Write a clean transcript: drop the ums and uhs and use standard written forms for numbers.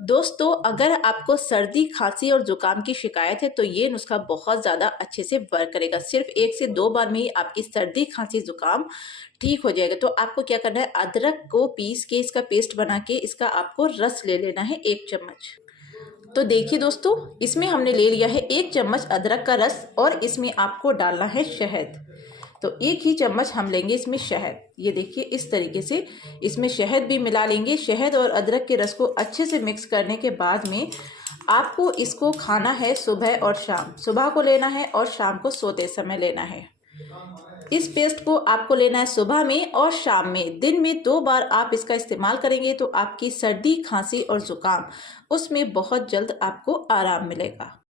दोस्तों, अगर आपको सर्दी, खांसी और जुकाम की शिकायत है तो ये नुस्खा बहुत ज़्यादा अच्छे से वर्क करेगा। सिर्फ 1 से 2 बार में ही आपकी सर्दी, खांसी, जुकाम ठीक हो जाएगा। तो आपको क्या करना है, अदरक को पीस के इसका पेस्ट बना के इसका आपको रस ले लेना है 1 चम्मच। तो देखिए दोस्तों, इसमें हमने ले लिया है 1 चम्मच अदरक का रस और इसमें आपको डालना है शहद। तो 1 ही चम्मच हम लेंगे इसमें शहद। ये देखिए इस तरीके से इसमें शहद भी मिला लेंगे। शहद और अदरक के रस को अच्छे से मिक्स करने के बाद में आपको इसको खाना है सुबह और शाम। सुबह को लेना है और शाम को सोते समय लेना है। इस पेस्ट को आपको लेना है सुबह में और शाम में। दिन में 2 बार आप इसका इस्तेमाल करेंगे तो आपकी सर्दी, खांसी और जुकाम उसमें बहुत जल्द आपको आराम मिलेगा।